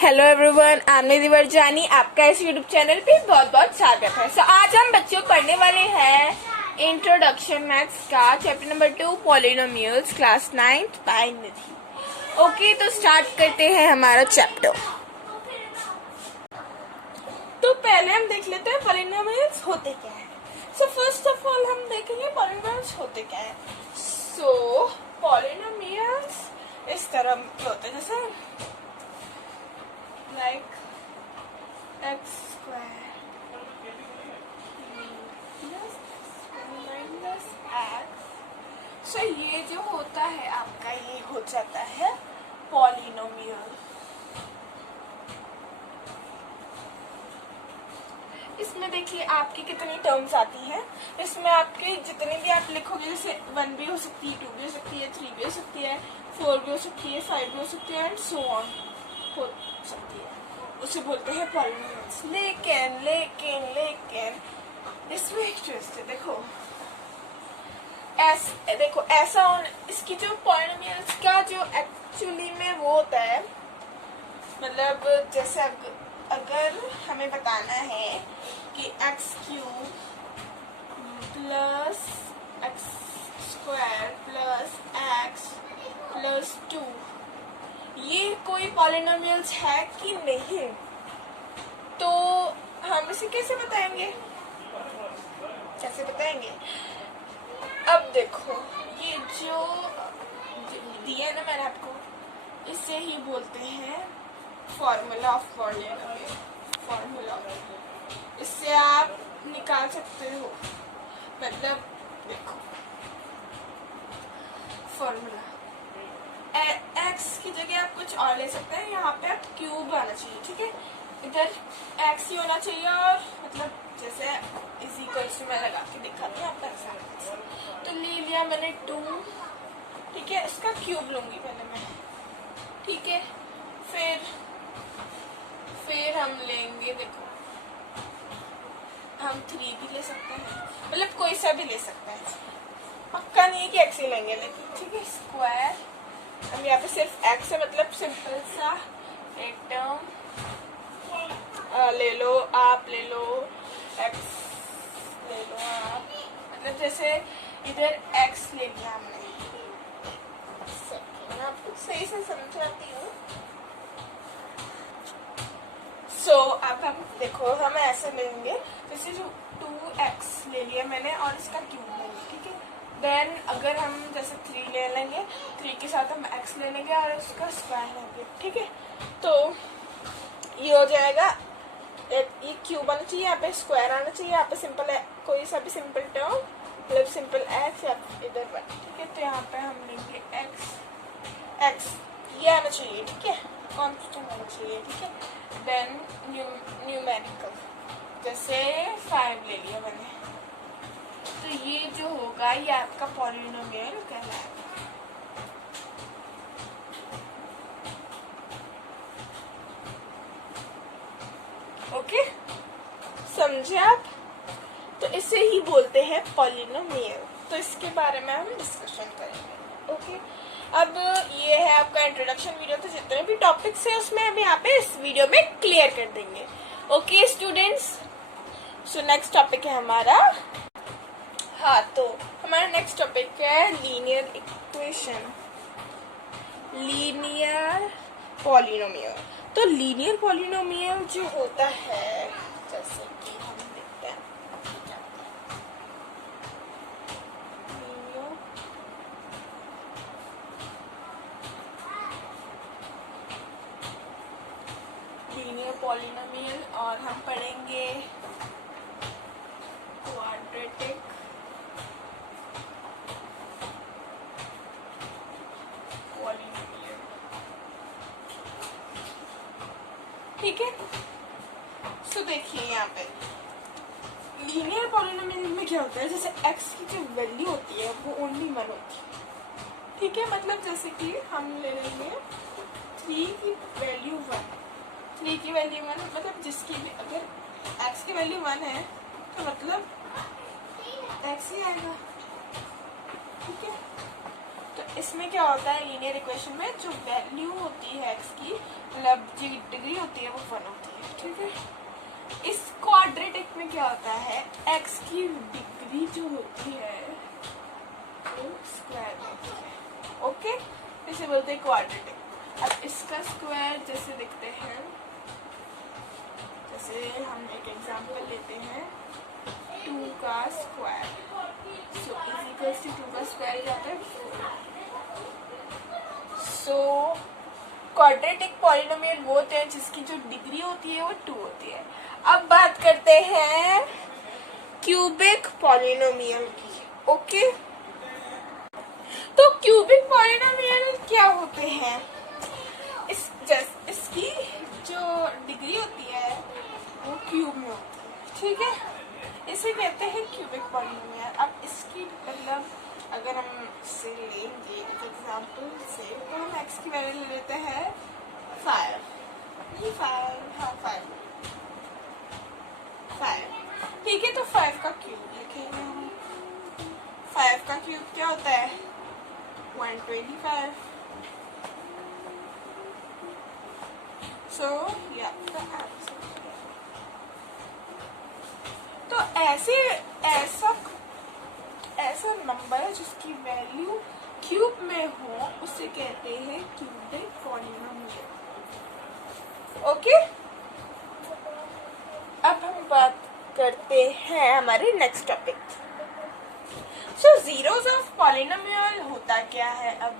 Hello everyone, I am निधि वर्जानी। आपका इस YouTube channel पे बहुत बहुत स्वागत है। सो आज हम बच्चों पढ़ने वाले हैं इंट्रोडक्शन मैथ्स का chapter number 2 polynomials class 9th by Nidhi. Okay, तो स्टार्ट करते हैं हमारा चैप्टर। तो पहले हम देख लेते हैं पॉलिनोमियल्स होते क्या है। सो फर्स्ट ऑफ ऑल हम देखेंगे पॉलिनोमियल्स होते क्या है। सो पॉलिनोमियल्स इस तरह होते हैं, जैसे like x square minus x। सो ये जो होता है आपका, ये हो जाता है पॉलिनोमियल। इसमें देखिए आपकी कितनी टर्म्स आती हैं। इसमें आपके जितने भी आप लिखोगे, जैसे 1 भी हो सकती है, 2 भी हो सकती है, 3 भी हो सकती है, 4 भी हो सकती है, 5 भी हो सकती है एंड सो ऑन हो सकती है। उसे बोलते हैं पॉलिनोमियल्स। लेकिन इसमें एक ट्विस्ट है। देखो ऐसा, और इसकी जो पॉलिनोमियल्स का जो एक्चुअली में वो होता है, मतलब जैसे अगर हमें बताना है कि x cube plus x square plus x plus 2 ये कोई पॉलिनोमियल्स है कि नहीं, तो हम इसे कैसे बताएंगे? अब देखो, ये जो दिया ना मैंने आपको, इसे ही बोलते हैं फॉर्मूला ऑफ पॉलिनोमियल। फॉर्मूला, इससे आप निकाल सकते हो। मतलब देखो, फॉर्मूला x की जगह आप कुछ और ले सकते हैं। यहाँ पे आप क्यूब आना चाहिए, ठीक है। इधर x ही होना चाहिए, और मतलब जैसे इसी को इसमें मैं लगा के दिखाती हूँ आपका एग्जाम्पल। तो ले लिया मैंने 2, ठीक है। इसका क्यूब लूंगी पहले मैं, ठीक है। फिर हम लेंगे, देखो हम 3 भी ले सकते हैं, मतलब कोई सा भी ले सकते हैं। पक्का नहीं है कि x ही लेंगे, लेकिन ठीक है। स्क्वायर, हम यहाँ पे सिर्फ x है, मतलब सिंपल सा एक टर्म ले लो, आप ले लो, x ले लो आप, मतलब जैसे इधर x ले लिया हमने। मैं आपको सही से समझाती हूँ। सो अब हम देखो, हम ऐसे लेंगे, जैसे जो 2x ले लिया मैंने और इसका क्यूब लेंगे, ठीक है। देन अगर हम जैसे 3 ले लेंगे, 3 के साथ हम x ले लेंगे और उसका स्क्वायर लेंगे, ठीक है। तो ये हो जाएगा, ये क्यूब आना चाहिए, यहाँ पे स्क्वायर आना चाहिए, यहाँ पे सिंपल है, कोई सा भी सिंपल टर्म, मतलब सिंपल x या इधर 1, ठीक है। तो यहाँ पे हम लेंगे x ये आना चाहिए, ठीक है, कॉन्स्टेंट आना चाहिए, ठीक है। देन न्यूमेरिकल, जैसे 5 ले लिया मैंने, तो ये जो होगा ये आपका पॉलिनोमियल कहलाएगा। ओके, समझे आप? तो इसे ही बोलते हैं पॉलिनोमियल। तो इसके बारे में हम डिस्कशन करेंगे। ओके, अब ये है आपका इंट्रोडक्शन वीडियो। तो जितने भी टॉपिक्स है उसमें हम यहाँ पे इस वीडियो में क्लियर कर देंगे। Okay students, so next topic है हमारा, हाँ, तो हमारा नेक्स्ट टॉपिक है लीनियर इक्वेशन, लीनियर पॉलिनोमियल। तो लीनियर पॉलिनोमियल जो होता है, जैसे कि हम देखते हैं, लीनियर पॉलिनोमियल, और हम पढ़ेंगे क्वाड्रेटिक पॉलिनोमियल, ठीक है। सो देखिए यहाँ पे लीनियर पॉलिनोमियल में क्या होता है, जैसे x की जो वैल्यू होती है वो ओनली 1 होती है, ठीक है। मतलब जैसे कि हम ले लेंगे 3 की वैल्यू 1, 3 की वैल्यू 1, मतलब जिसकी भी अगर x की वैल्यू 1 है तो मतलब x ही आएगा, ठीक है। तो इसमें क्या होता है लीनियर इक्वेशन में, जो वैल्यू होती है एक्स की, मतलब जो डिग्री होती है वो 1 होती है, ठीक है। इस क्वाड्रेटिक में क्या होता है, एक्स की डिग्री जो होती है वो स्क्वायर होती है, ओके, इसे बोलते हैं क्वाड्रेटिक। अब इसका स्क्वायर जैसे दिखते हैं, जैसे हम एक एग्जांपल लेते हैं 2 का square, so is equals to 2 का स्क्वायर क्या होता है। सो क्वाड्रेटिक पॉलिनोमियल वो होते हैं जिसकी जो डिग्री होती है वो 2 होती है। अब बात करते हैं क्यूबिक पॉलिनोमियल की, ओके। तो क्यूबिक पॉलिनोमियल क्या होते हैं, इसकी जो डिग्री होती है वो क्यूब में होती है, ठीक है, इसे कहते हैं क्यूबिक पॉलिनोमियल। अब इसकी मतलब अगर हम इसे लेंगे एग्जांपल से, तो हम एक्स की वैल्यू ले लेते हैं 5, ठीक है। तो 5 का क्यूब लिखेंगे हम। 5 का क्यूब क्या होता है 125। सो या द आंसर। तो ऐसा नंबर है जिसकी वैल्यू क्यूब में हो उसे कहते हैं क्यूबिक पॉलिनोमियल, ओके। अब हम बात करते हैं हमारे next topic. So zeros of polynomial होता क्या है। अब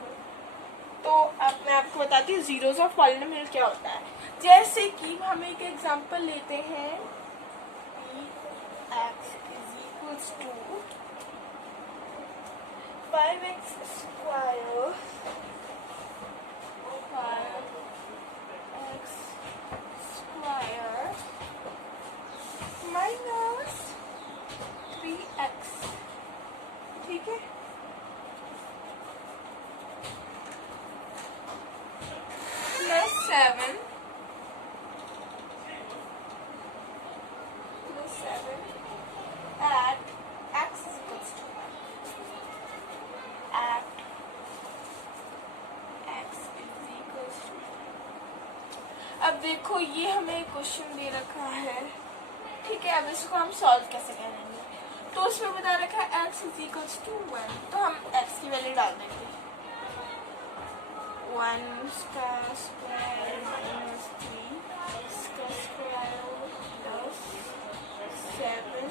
तो अब मैं आपको बताती हूँ जीरोस ऑफ पॉलिनोमियल क्या होता है। जैसे कि हम एक एग्जांपल लेते हैं, x is equals to 5x square, 5x square minus 3x, ठीक है। Plus 7 at x is equals to 1, at x is equals to। अब देखो ये हमें क्वेश्चन दे रखा है, ठीक है। अब इसको हम सॉल्व कैसे करेंगे, तो उसमें बता रखा है x is equals to 1, तो हम x की वैल्यू डाल देंगे 1 का स्क्वायर माइनस 3 का स्क्वायर प्लस 7,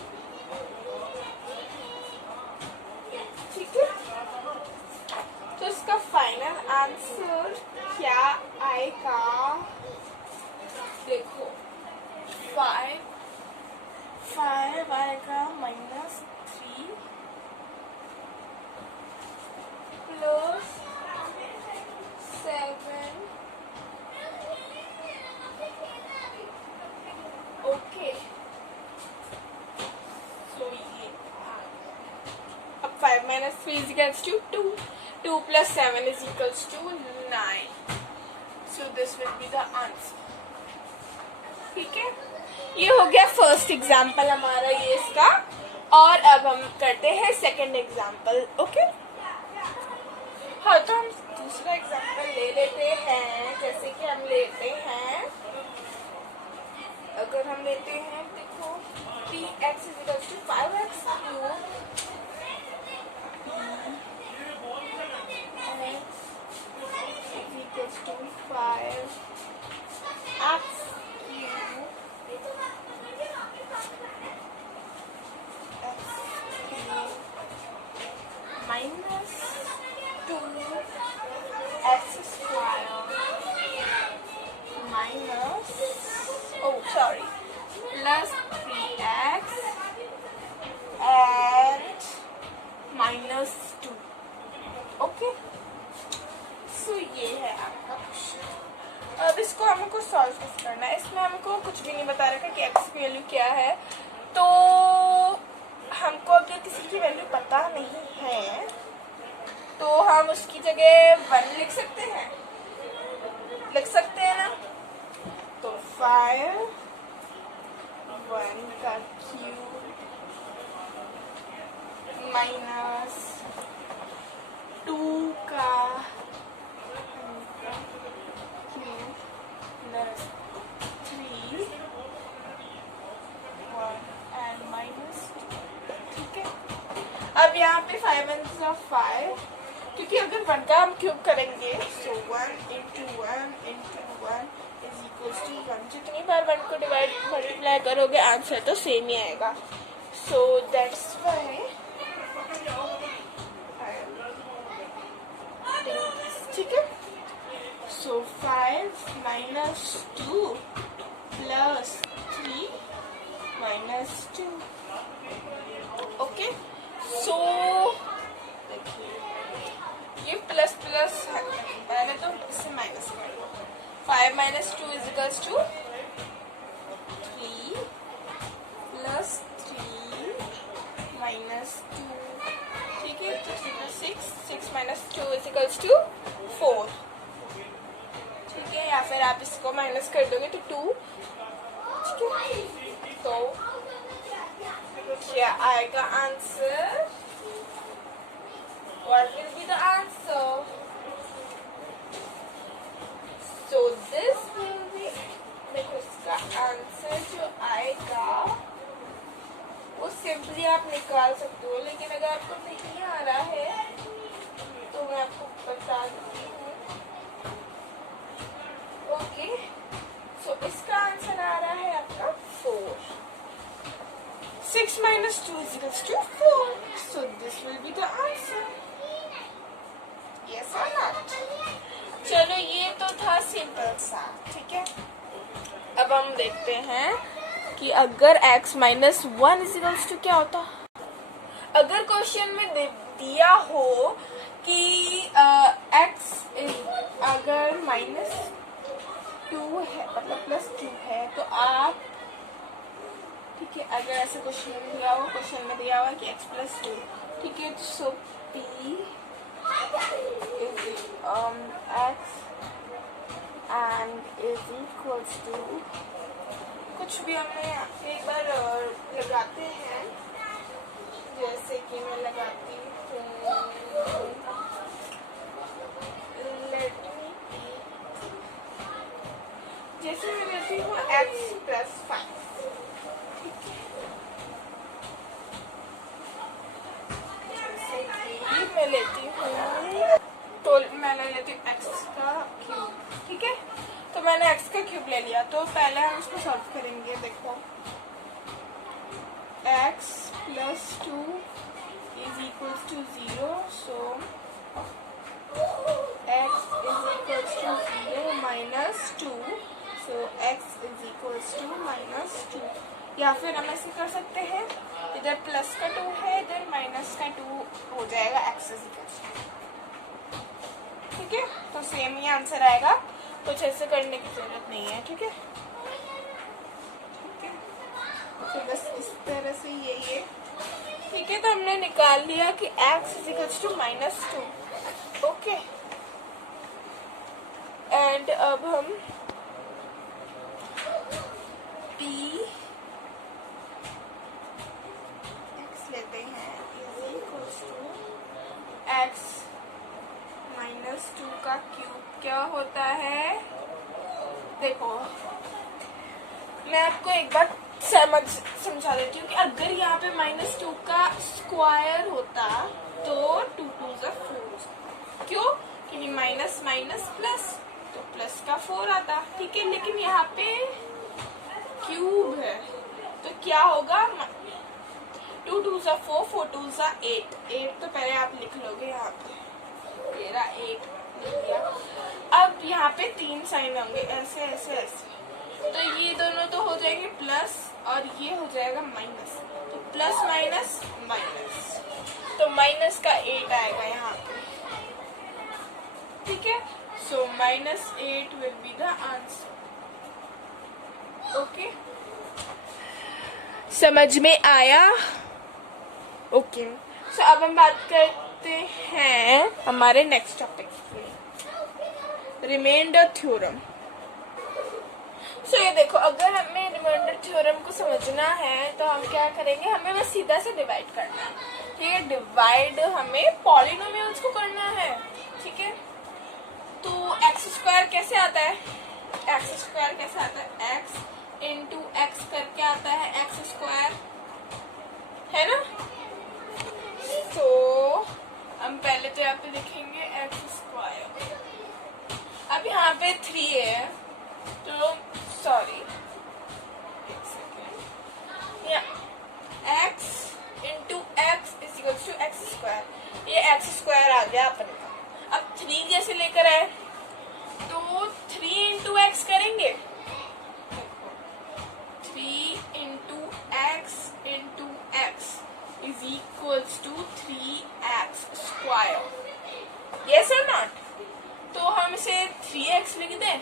ठीक है। तो इसका फाइनल आंसर क्या आएगा, देखो 5 आएगा माइनस 3 प्लस 7, ओके। सो ये अब 5 minus 3 is equals to 2, 2 plus 7 is equals to 9, so this will be the answer, ठीक है। ये हो गया फर्स्ट एग्जाम्पल हमारा ये इसका, और अब हम करते हैं सेकंड एग्जाम्पल, ओके। हाँ, तो हम दूसरा एग्जाम्पल ले लेते हैं, जैसे कि हम लेते हैं, अगर हम लेते हैं देखो px is equals to 5x cube, x is equals to 5x cube minus 2x square minus, plus 3x and minus 2, okay. So ये है आपका क्वेश्चन। अब इसको हमको सॉल्व कैसे करना है, इसमें हमको कुछ भी नहीं बता रखा कि x की वैल्यू क्या है, तो हमको अगर किसी की वैल्यू पता नहीं है तो हम उसकी जगह 1 लिख सकते हैं ना। तो 5 1 का क्यूब माइनस 2 का का क्यूब प्लस 3 एंड माइनस, ठीक है। अब यहाँ पे 5 × 5, क्योंकि अगर 1 का हम क्यूब करेंगे सो 1 × 1 × 1 इज इक्वल्स टू 1। जितनी बार 1 को डिवाइड मल्टीप्लाई करोगे आंसर तो सेम ही आएगा। सो दैट्स वाई, ठीक है। सो 5 - 2 + 3 - 2, ओके। सो ये प्लस प्लस है, पहले तो इससे माइनस करेंगे। 5 - 2 = 3 + 3 - 2, ठीक है। तो 3 + 6, 6 - 2 = 4, ठीक है। या फिर आप इसको माइनस कर दोगे तो 2, ठीक है। तो क्या आएगा answer? What will be the answer? So this will be, देखो इसका आंसर जो आएगा वो सिंपली आप निकाल सकते हो, लेकिन अगर आपको नहीं आ रहा है तो मैं आपको बता देती हूँ, ओके। सो इसका आंसर आ रहा है आपका 4। 6 - 2 = 4. So this will be the answer. Yes or not? चलो ये तो था सिंपल सा, ठीक है। अब हम देखते हैं कि अगर x - 1 = क्या होता। अगर क्वेश्चन में दिया हो कि x अगर -2 है, मतलब +2 है, तो आप, ठीक है, अगर ऐसे क्वेश्चन में दिया हुआ कि x + 2, ठीक है। सो p x and is equals to, कुछ भी हमें एक बार लगाते हैं, जैसे कि मैं लगाती हूँ, जैसे मैं लेती हूँ x + 5, मैं लेती हूँ, तो मैंने लेती हूँ x का क्यूब, ठीक है। तो मैंने x का क्यूब ले लिया, तो पहले हम इसको सॉल्व करेंगे। देखो x + 2 = 0, सो x = 0 - 2, सो x = -2, या फिर हम ऐसे कर सकते हैं, इधर प्लस का 2 है, इधर माइनस का 2 हो जाएगा, x = ठीक है। तो सेम ही आंसर आएगा, कुछ ऐसे करने की जरूरत नहीं है, ठीक है। तो बस इस तरह से ये ठीक है। तो हमने निकाल लिया कि x = -2, ओके। एंड अब हम p x लेते हैं x -2 का क्यूब क्या होता है। देखो मैं आपको एक बार समझा देती हूँ कि अगर यहाँ पे -2 का स्क्वायर होता तो 2 × 2 = 4, क्यों? क्योंकि माइनस माइनस प्लस, तो प्लस का 4 आता, ठीक है। लेकिन यहाँ पे क्यूब है तो क्या होगा, 2 × 2 = 4, 4 × 2 = 8, 8 तो पहले आप लिख लोगे यहाँ पे, मेरा 8 लिख दिया। अब यहाँ पे 3 साइन होंगे, ऐसे ऐसे ऐसे, तो ये दोनों तो हो जाएंगे प्लस और ये हो जाएगा माइनस, तो प्लस माइनस माइनस, तो माइनस का 8 आएगा यहाँ पे, ठीक है। सो -8 will be the answer, okay. समझ में आया? ओके। सो अब हम बात करते हैं हमारे नेक्स्ट टॉपिक पे, रिमाइंडर थ्योरम। सो ये देखो, अगर हमें रिमाइंडर थ्योरम को समझना है तो हम क्या करेंगे, हमें बस सीधा से डिवाइड करना है, ठीक है। डिवाइड हमें पॉलिनोमियल्स को करना है, ठीक है, तो एक्स स्क्वायर कैसे आता है, एक्स स्क्वायर कैसे आता है, एक्स इंटू एक्स करके आता है एक्स स्क्वायर, है ना। तो हम पहले तो यहाँ पे लिखेंगे एक्स स्क्वायर, अब यहाँ पे 3 है तो सॉरी एक second, x into x is equal to x square, ये एक्स स्क्वायर आ गया अपन का। अब 3 जैसे लेकर आए तो 3 इंटू एक्स करेंगे, 3 into x is equals to 3x square, yes और नॉट। तो हम इसे 3x लिख दें,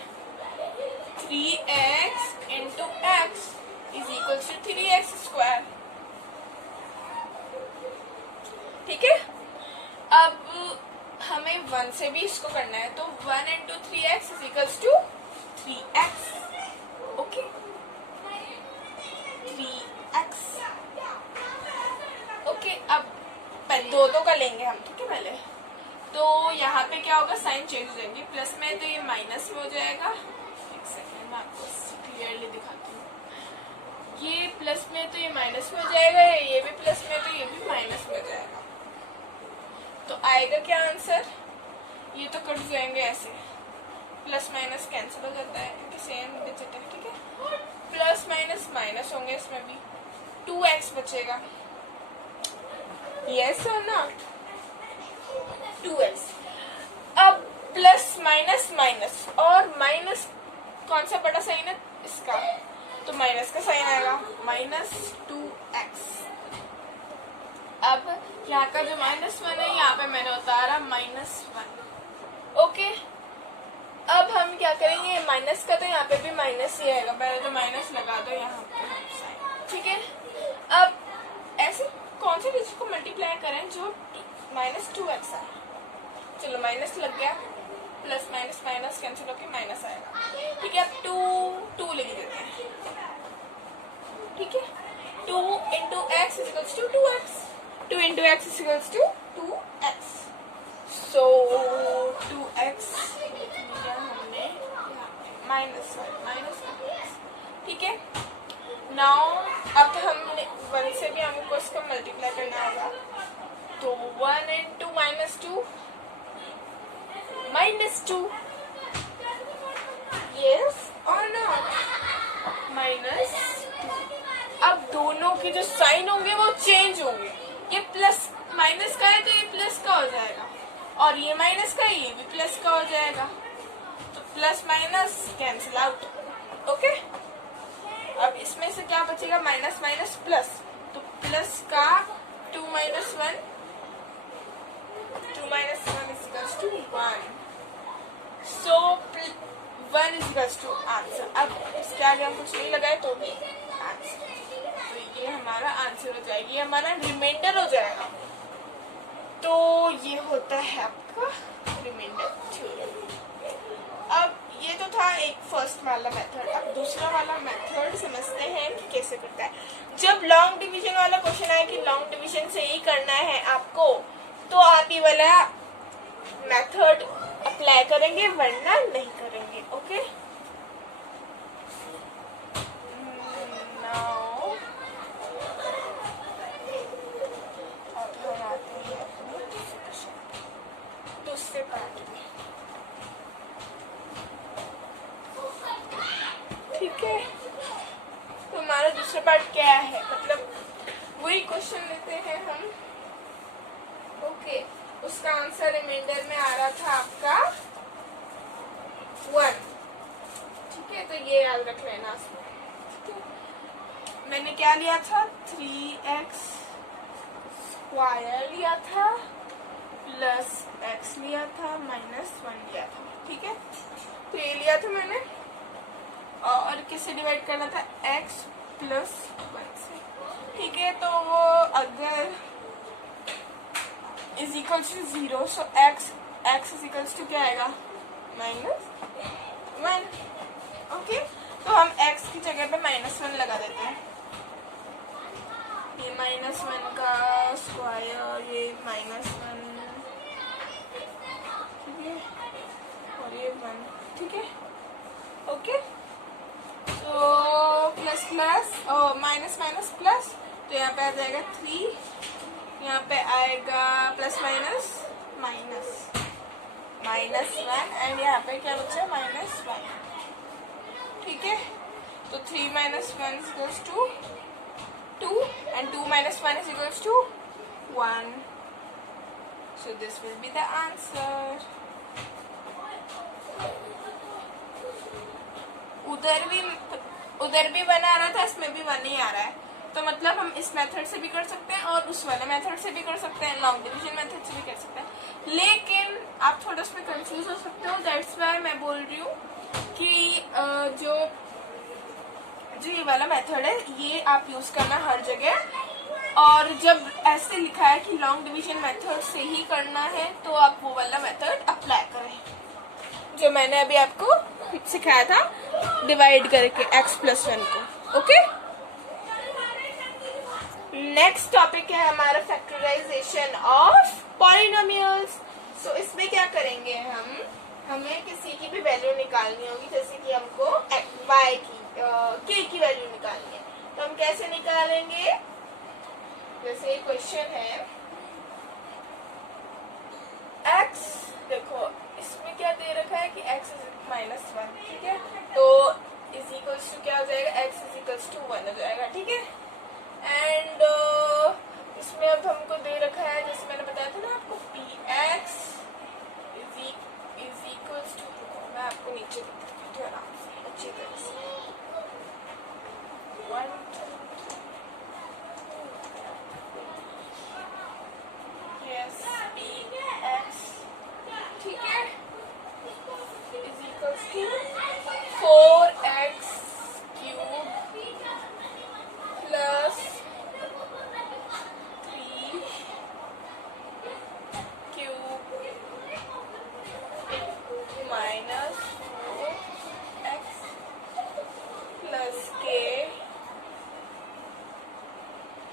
3x into x is equals to 3x square, ठीक है। अब हमें 1 से भी इसको करना है, तो 1 into 3x is equals to 3x, okay 3x, okay. अब दो का लेंगे हम, ठीक है पहले, तो यहाँ पे क्या होगा, साइन चेंज हो जाएंगे, प्लस में तो ये माइनस में हो जाएगा, एक सेकेंड मैं आपको क्लियरली दिखाती हूँ, ये प्लस में तो ये माइनस में हो जाएगा, ये भी प्लस में तो ये भी माइनस में हो जाएगा, तो आएगा क्या आंसर, ये तो कट जाएंगे ऐसे, प्लस माइनस कैंसिल हो जाता है क्योंकि सेम डिजिट है, ठीक है, प्लस माइनस माइनस होंगे, इसमें भी 2x बचेगा, यस और नॉट, 2x। अब प्लस माइनस माइनस, और माइनस कौन सा बड़ा साइन है इसका, तो माइनस का साइन आएगा, माइनस 2x। अब यहाँ का जो -1 है यहाँ पे मैंने उतारा -1, ओके। अब हम क्या करेंगे, माइनस का तो यहाँ पे भी माइनस ही आएगा, पहले तो माइनस लगा दो यहाँ पे साइन, ठीक है। अब ऐसे कौन से डिजिट को मल्टीप्लाई करें जो -2x आए, चलो माइनस लग गया, प्लस माइनस माइनस कैंसिल होकर माइनस आएगा, ठीक है। अब 2 लिख देते हैं, ठीक है, 2 into x is equals to 2x, 2 into x is equals to 2x, so 2x हमने माइनस, ठीक है। नाउ अब हमने 1 से भी हमको इसको मल्टीप्लाई करना होगा, तो 1 इंटू -2 -2, यस और नॉट, -2। अब दोनों के जो साइन होंगे वो चेंज होंगे, ये प्लस माइनस का है तो ये प्लस का हो जाएगा, और ये माइनस का है ये भी प्लस का हो जाएगा, तो plus minus cancel out, okay. अब इसमें से क्या बचेगा, माइनस माइनस प्लस, तो प्लस का 2 - 1 is equals to 1, so 1 is equals to answer. अब इसके आगे हम कुछ नहीं लगाए तो भी आंसर, तो ये हमारा आंसर हो जाएगी, ये हमारा रिमाइंडर हो जाएगा, तो ये होता है आपका रिमाइंडर थ्योरम। अब ये तो था एक फर्स्ट वाला मेथड, अब दूसरा वाला मेथड समझते हैं कि कैसे करता है। जब लॉन्ग डिवीजन वाला क्वेश्चन आए कि लॉन्ग डिवीजन से ही करना है आपको, तो आप ये वाला मेथड अप्लाई करेंगे, वरना नहीं करेंगे, ओके। नाउ अब हम आते हैं दूसरे पार्ट में, ठीक है। तो हमारा दूसरा पार्ट क्या है, मतलब वही क्वेश्चन लेते हैं हम, ओके। उसका आंसर रिमाइंडर में आ रहा था आपका 1, ठीक है, तो ये याद रख लेना। मैंने क्या लिया था, 3x स्क्वायर लिया था, प्लस x लिया था, -1 लिया था, ठीक है। तो ये लिया था मैंने, और किससे डिवाइड करना था, x + 1 से, ठीक है। तो वो अगर is equals to 0, so x is equals to क्या आएगा, -1, ओके। तो हम x की जगह पे -1 लगा देते हैं, ये -1 का स्क्वायर, ये -1, ठीक ये 1, ठीक है. ओके, तो plus plus minus minus plus, तो यहाँ पे आ जाएगा 3, यहाँ पे आएगा प्लस माइनस माइनस -1 एंड यहाँ पे क्या बचा -1, ठीक है. तो 3 - 1 equals to 2 and 2 - 1 is equals to 1. So this will be the answer. उधर भी 1 आ रहा था, इसमें भी 1 ही आ रहा है. तो मतलब हम इस मेथड से भी कर सकते हैं और उस वाले मेथड से भी कर सकते हैं, लॉन्ग डिवीजन मेथड से भी कर सकते हैं. लेकिन आप थोड़ा उसमें कंफ्यूज हो सकते हो. दैट्स वाई मैं बोल रही हूँ कि जो ये वाला मेथड है ये आप यूज करना हर जगह. और जब ऐसे लिखा है कि लॉन्ग डिवीजन मेथड से ही करना है तो आप वो वाला मेथड अप्लाई करें जो मैंने अभी आपको सिखाया था, डिवाइड करके x+1 को. ओके, नेक्स्ट टॉपिक है हमारा फैक्टराइजेशन ऑफ पॉलिनोमियल्स. सो इसमें क्या करेंगे हमें किसी की भी वैल्यू निकालनी होगी. जैसे कि हमको y की k की वैल्यू निकालनी है, तो हम कैसे निकालेंगे. जैसे क्वेश्चन है x, देखो इसमें क्या दे रखा है कि x -1, ठीक है. तो इज इक्वल्स टू क्या हो जाएगा, x इज इक्वल्स टू 1 हो जाएगा, ठीक है. एंड इसमें अब हमको दे रखा है, जैसे मैंने बताया था ना आपको, px इज इक्वल्स टू, मैं आपको नीचे लिख आराम से अच्छी तरह से 1, 2, yes, px, ठीक है, is equals to 4x cube plus 3 cube minus 4x plus k,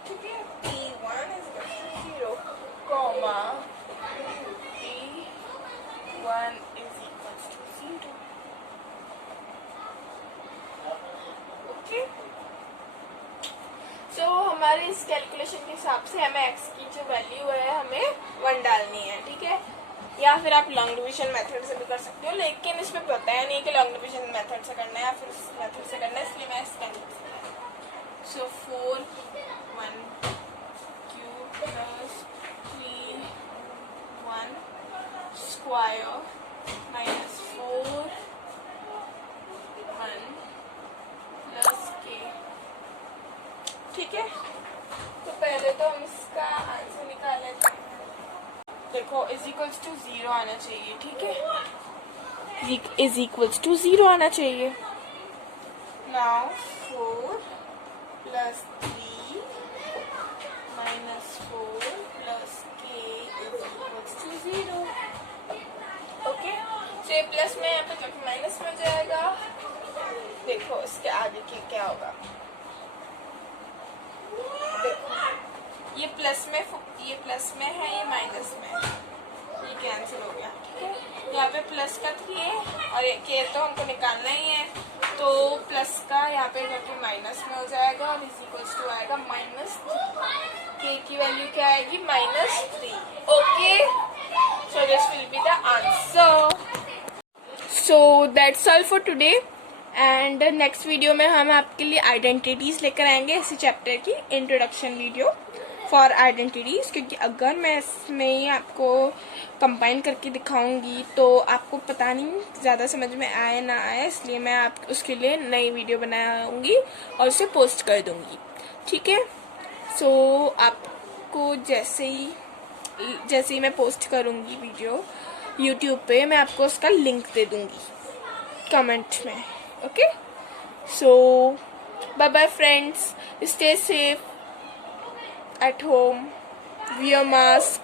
ठीक है. p1 is equal to 0, comma p1 is equal to 0. Okay, so हमारे इस कैलकुलेशन के हिसाब से हमें x की जो वैल्यू है हमें 1 डालनी है, ठीक है. या फिर आप लॉन्ग डिवीजन मेथड से भी कर सकते हो, लेकिन इसमें पता है नहीं कि लॉन्ग डिवीजन मेथड से करना है या फिर इस मेथड से करना है, इसलिए मैं इसका सो 4 1 cube plus 3 1 square minus 4 1 plus k, ठीक है. तो पहले तो हम इसका आंसर निकाल लेते हैं. देखो इज इक्वल्स टू 0 आना चाहिए, ठीक है. इज इक्वल्स टू 0 आना चाहिए. Now 4 plus 3 minus 4 plus k is equals to 0. Okay, तो ये प्लस में यहाँ पे क्योंकि माइनस में जाएगा. देखो इसके आगे की क्या होगा, देखो ये प्लस में है, ये माइनस में है, ये कैंसिल हो गया, ठीक है. यहाँ पे प्लस का 3 है और ये k तो हमको निकालना ही है, तो प्लस का यहाँ पे करके माइनस में हो जाएगा और इज इक्वल्स टू आएगा -3. k की वैल्यू क्या आएगी, -3. Okay, so this will be the answer. So that's all for today and next video में हम आपके लिए आइडेंटिटीज लेकर आएंगे, इसी चैप्टर की इंट्रोडक्शन वीडियो फॉर आइडेंटिटीज. क्योंकि अगर मैं इसमें ही आपको कंबाइन करके दिखाऊंगी तो आपको पता नहीं ज़्यादा समझ में आए ना आए, इसलिए मैं आप उसके लिए नई वीडियो बनाऊंगी और उसे पोस्ट कर दूंगी, ठीक है. सो आपको जैसे ही मैं पोस्ट करूंगी वीडियो यूट्यूब पे, मैं आपको उसका लिंक दे दूंगी कमेंट में. Okay, so bye bye friends, stay safe at home, wear mask,